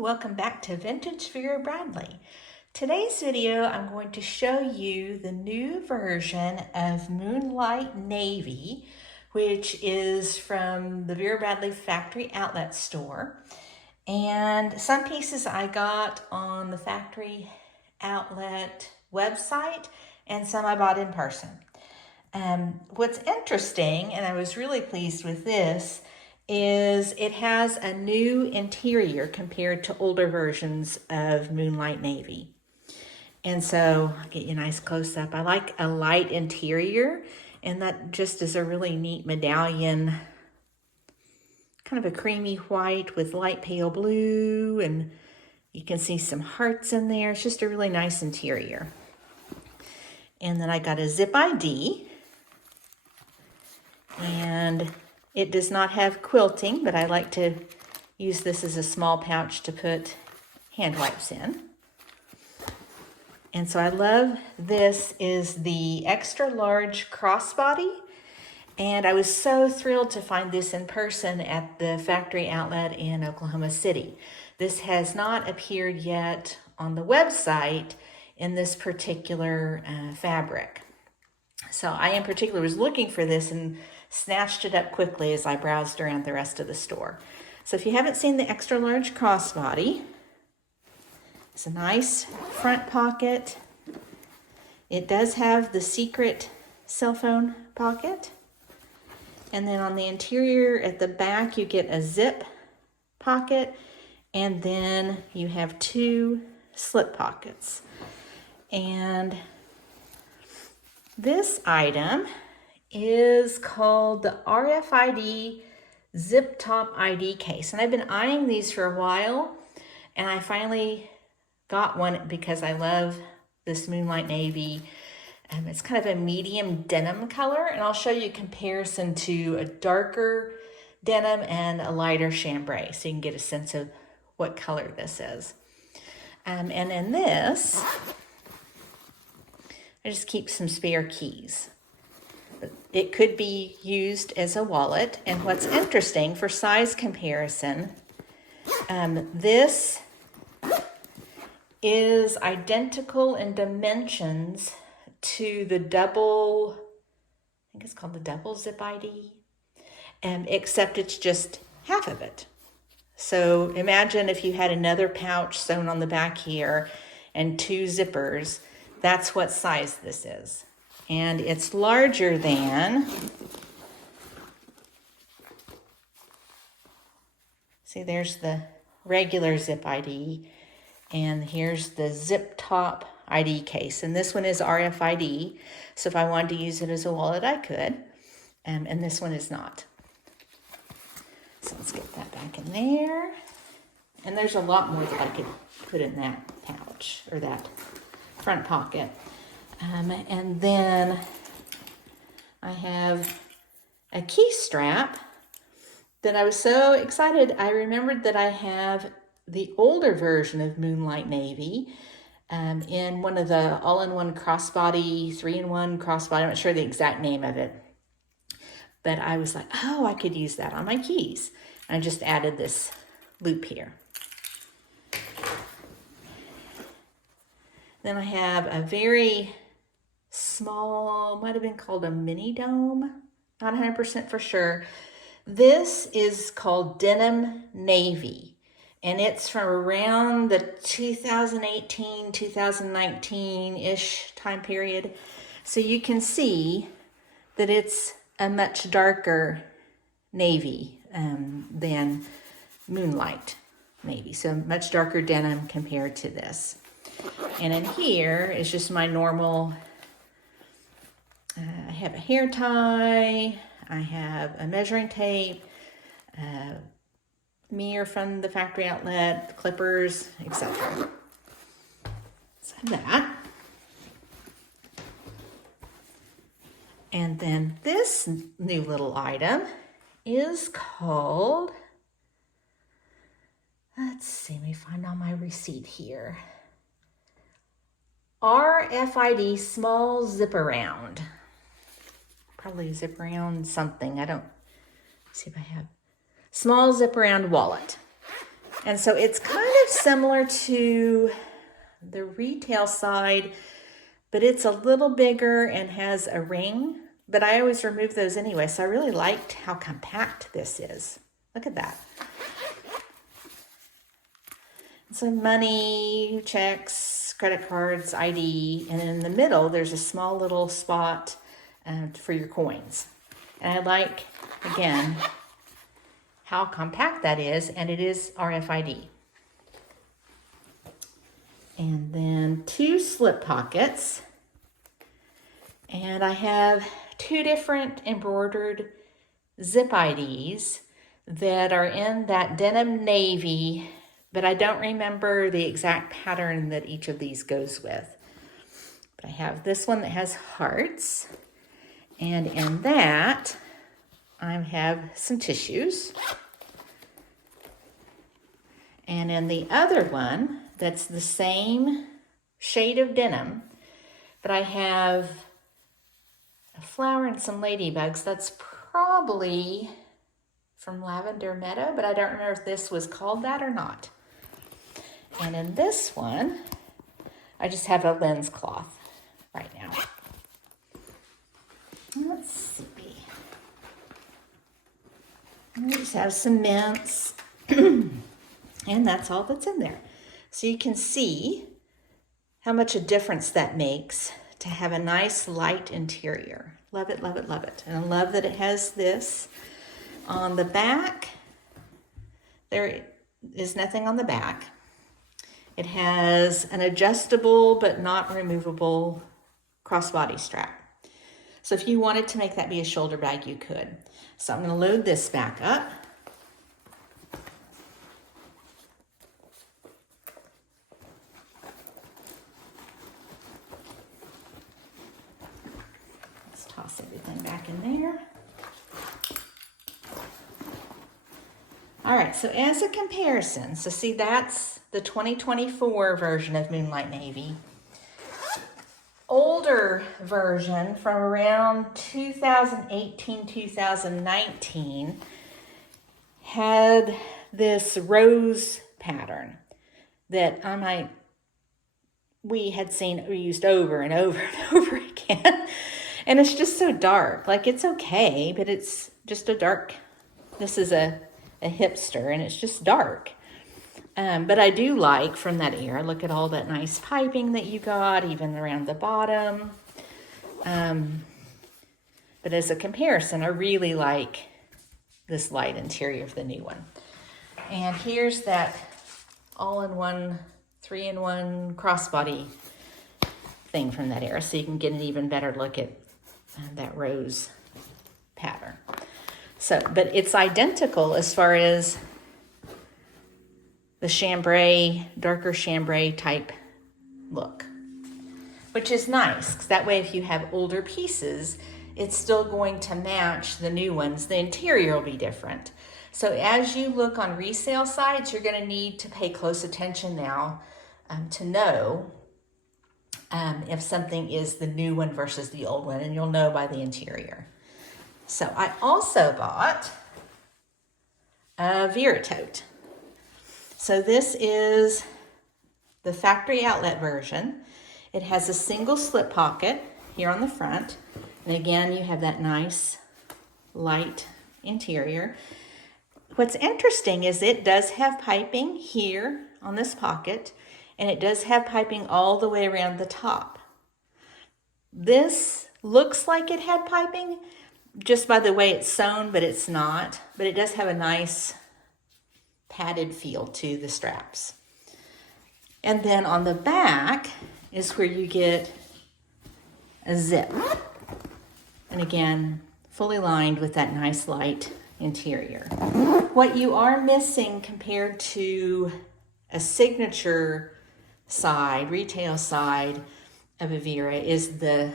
Welcome back to Vintage Vera Bradley. Today's video, I'm going to show you the new version of Moonlight Navy, which is from the Vera Bradley factory outlet store. And some pieces I got on the factory outlet website, and some I bought in person. What's interesting, and I was really pleased with this, is it has a new interior compared to older versions of Moonlight Navy. And so I'll get you a nice close-up. I like a light interior, and that just is a really neat medallion, kind of a creamy white with light pale blue, and you can see some hearts in there. It's just a really nice interior. And then I got a zip ID, and it does not have quilting, but I like to use this as a small pouch to put hand wipes in. And so I love this is the extra large crossbody. And I was so thrilled to find this in person at the factory outlet in Oklahoma City. This has not appeared yet on the website in this particular fabric. So I in particular was looking for this and snatched it up quickly as I browsed around the rest of the store. So if you haven't seen the extra large crossbody, it's a nice front pocket. It does have the secret cell phone pocket. And then on the interior at the back, you get a zip pocket, and then you have two slip pockets. And this item is called the RFID Zip Top ID case. And I've been eyeing these for a while, and I finally got one because I love this Moonlight Navy. It's kind of a medium denim color, and I'll show you a comparison to a darker denim and a lighter chambray so you can get a sense of what color this is. And in this, I just keep some spare keys. It could be used as a wallet. And what's interesting for size comparison, this is identical in dimensions to the double, I think it's called the double zip ID, except it's just half of it. So imagine if you had another pouch sewn on the back here and two zippers, that's what size this is. And it's larger than, see, there's the regular zip ID, and here's the zip top ID case. And this one is RFID, so if I wanted to use it as a wallet, I could. And this one is not. So let's get that back in there. And there's a lot more that I could put in that pouch, or that front pocket. And then I have a key strap that I was so excited. I remembered that I have the older version of Moonlight Navy in one of the all-in-one crossbody, 3-in-1 crossbody. I'm not sure the exact name of it. But I was like, oh, I could use that on my keys. And I just added this loop here. Then I have a very small, might have been called a mini dome, not 100% for sure. This is called Denim Navy, and it's from around the 2018, 2019-ish time period. So you can see that it's a much darker navy than Moonlight Navy. So much darker denim compared to this. And in here is just my normal, I have a hair tie, I have a measuring tape, mirror from the factory outlet, clippers, etc. So that. And then this new little item is called, let's see, let me find on my receipt here. RFID small zip around. Probably zip around something. I don't see if I have. Small zip around wallet. And so it's kind of similar to the retail side, but it's a little bigger and has a ring, but I always remove those anyway. So I really liked how compact this is. Look at that. Some money, checks, credit cards, ID, and in the middle, there's a small little spot for your coins. And I like, again, how compact that is, and it is RFID. And then 2 slip pockets. And I have 2 different embroidered zip IDs that are in that Denim Navy, but I don't remember the exact pattern that each of these goes with. But I have this one that has hearts, and in that I have some tissues. And in the other one, that's the same shade of denim, but I have a flower and some ladybugs. That's probably from Lavender Meadow, but I don't remember if this was called that or not. And in this one, I just have a lens cloth right now. Let's see. We just have some mints, and that's all that's in there. So you can see how much a difference that makes to have a nice light interior. Love it, love it, love it. And I love that it has this on the back. There is nothing on the back. It has an adjustable but not removable crossbody strap. So if you wanted to make that be a shoulder bag, you could. So I'm going to load this back up. Let's toss everything back in there. All right, so as a comparison, so see that's the 2024 version of Moonlight Navy. Older version from around 2018, 2019 had this rose pattern that we had seen used over and over and over again. And it's just so dark. Like, it's okay, but it's just a dark, this is a hipster, and it's just dark. But I do like from that era, look at all that nice piping that you got, even around the bottom. But as a comparison, I really like this light interior of the new one. And here's that all-in-one, 3-in-1 crossbody thing from that era, so you can get an even better look at that rose pattern. So, but it's identical as far as the chambray, darker chambray type look, which is nice, because that way if you have older pieces, it's still going to match the new ones. The interior will be different. So as you look on resale sites, you're going to need to pay close attention now to know if something is the new one versus the old one, and you'll know by the interior. So I also bought a Vera Tote. So this is the factory outlet version. It has a single slip pocket here on the front. And again, you have that nice light interior. What's interesting is it does have piping here on this pocket, and it does have piping all the way around the top. This looks like it had piping just by the way it's sewn, but it's not. But it does have a nice padded feel to the straps. And then on the back is where you get a zip. And again, fully lined with that nice light interior. What you are missing compared to a signature side, retail side of a Vera, is the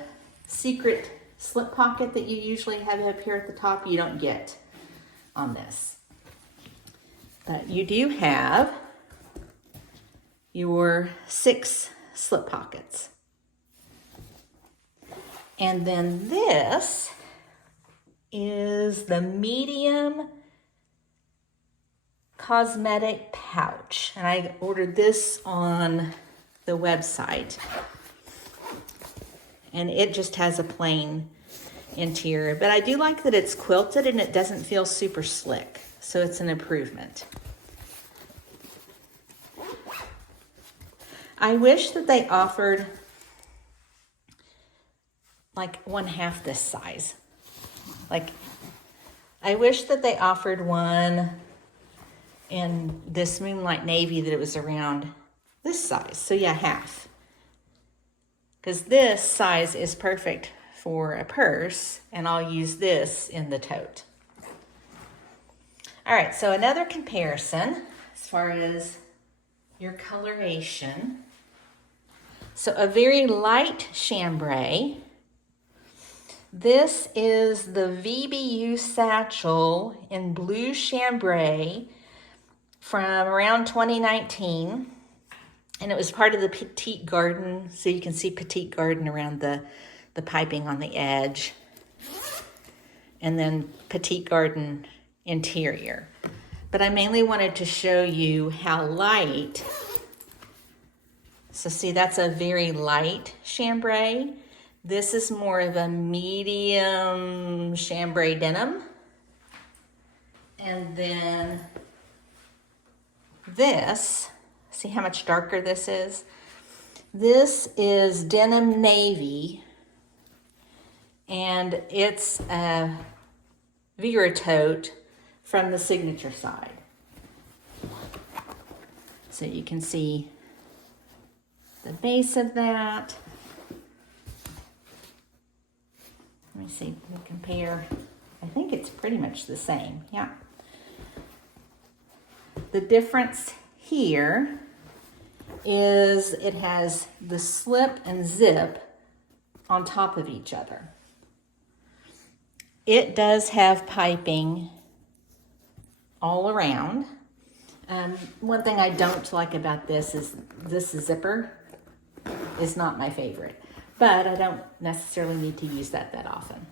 secret slip pocket that you usually have up here at the top. You don't get on this. But you do have your 6 slip pockets. And then this is the medium Cosmetic pouch. And I ordered this on the website. And it just has a plain interior. But I do like that it's quilted and it doesn't feel super slick. So it's an improvement. I wish that they offered like 1/2 this size. Like, I wish that they offered one in this Moonlight Navy that it was around this size. So yeah, half. Because this size is perfect for a purse, and I'll use this in the tote. All right, so another comparison as far as your coloration. So a very light chambray. This is the VBU satchel in Blue Chambray from around 2019. And it was part of the Petite Garden. So you can see Petite Garden around the piping on the edge. And then Petite Garden interior. But I mainly wanted to show you how light. So see, that's a very light chambray. This is more of a medium chambray denim. And then this, see how much darker this is? This is Denim Navy. And it's a Vera Tote from the signature side. So you can see the base of that. Let me see, we'll compare. I think it's pretty much the same, yeah. The difference here is it has the slip and zip on top of each other. It does have piping all around. One thing I don't like about this is this zipper is not my favorite, but I don't necessarily need to use that often.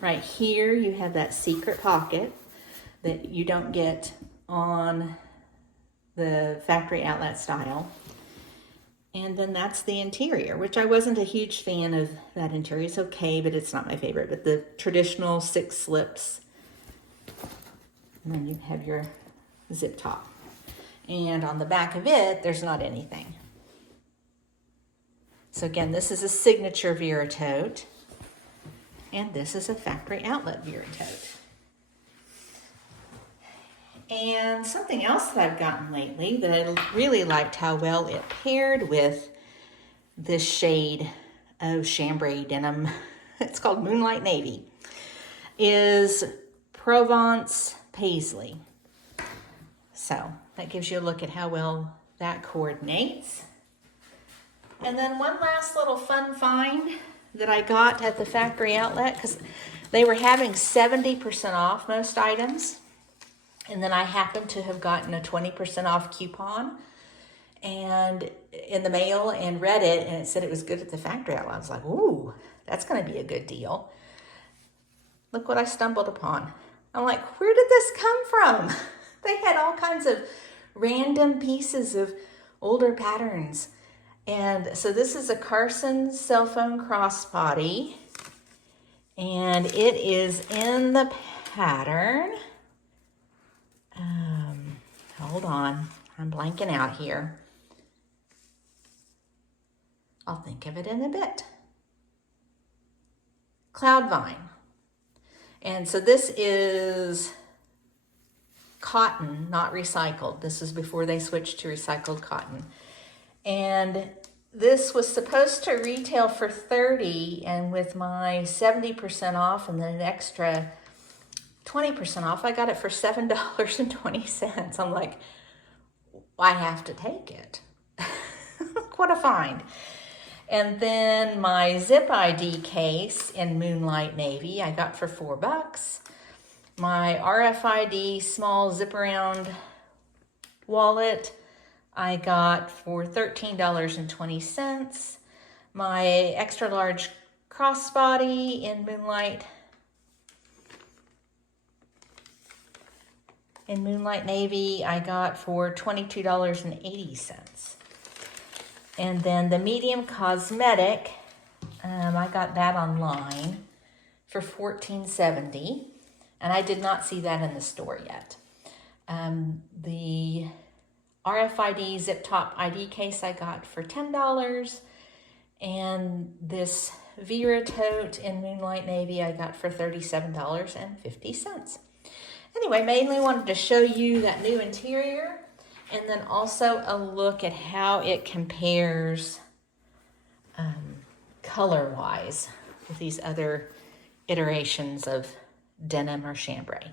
Right here you have that secret pocket that you don't get on the factory outlet style. And then that's the interior, which I wasn't a huge fan of that interior. It's okay, but it's not my favorite. But the traditional 6 slips. And then you have your zip top. And on the back of it, there's not anything. So again, this is a signature Vera Tote. And this is a factory outlet Vera Tote. And something else that I've gotten lately that I really liked how well it paired with this shade of chambray denim, it's called Moonlight Navy, is Provence Paisley. So that gives you a look at how well that coordinates. And then one last little fun find that I got at the factory outlet, because they were having 70% off most items. And then I happened to have gotten a 20% off coupon and in the mail and read it, and it said it was good at the factory outlet. I was like, ooh, that's going to be a good deal. Look what I stumbled upon. I'm like, where did this come from? They had all kinds of random pieces of older patterns. And so this is a Carson cell phone crossbody, and it is in the pattern. Hold on, I'm blanking out here. I'll think of it in a bit. Cloud Vine. And so this is cotton, not recycled. This is before they switched to recycled cotton. And this was supposed to retail for $30, and with my 70% off and then an extra 20% off, I got it for $7.20. I'm like, I have to take it. What a find. And then my Zip ID case in Moonlight Navy, I got for $4. My RFID small zip around wallet, I got for $13.20. My extra large crossbody in Moonlight in Moonlight Navy I got for $22.80. And then the medium Cosmetic, I got that online for $14.70, and I did not see that in the store yet. The RFID zip top ID case I got for $10, and this Vera Tote in Moonlight Navy I got for $37.50. Anyway, mainly wanted to show you that new interior, and then also a look at how it compares color-wise with these other iterations of denim or chambray.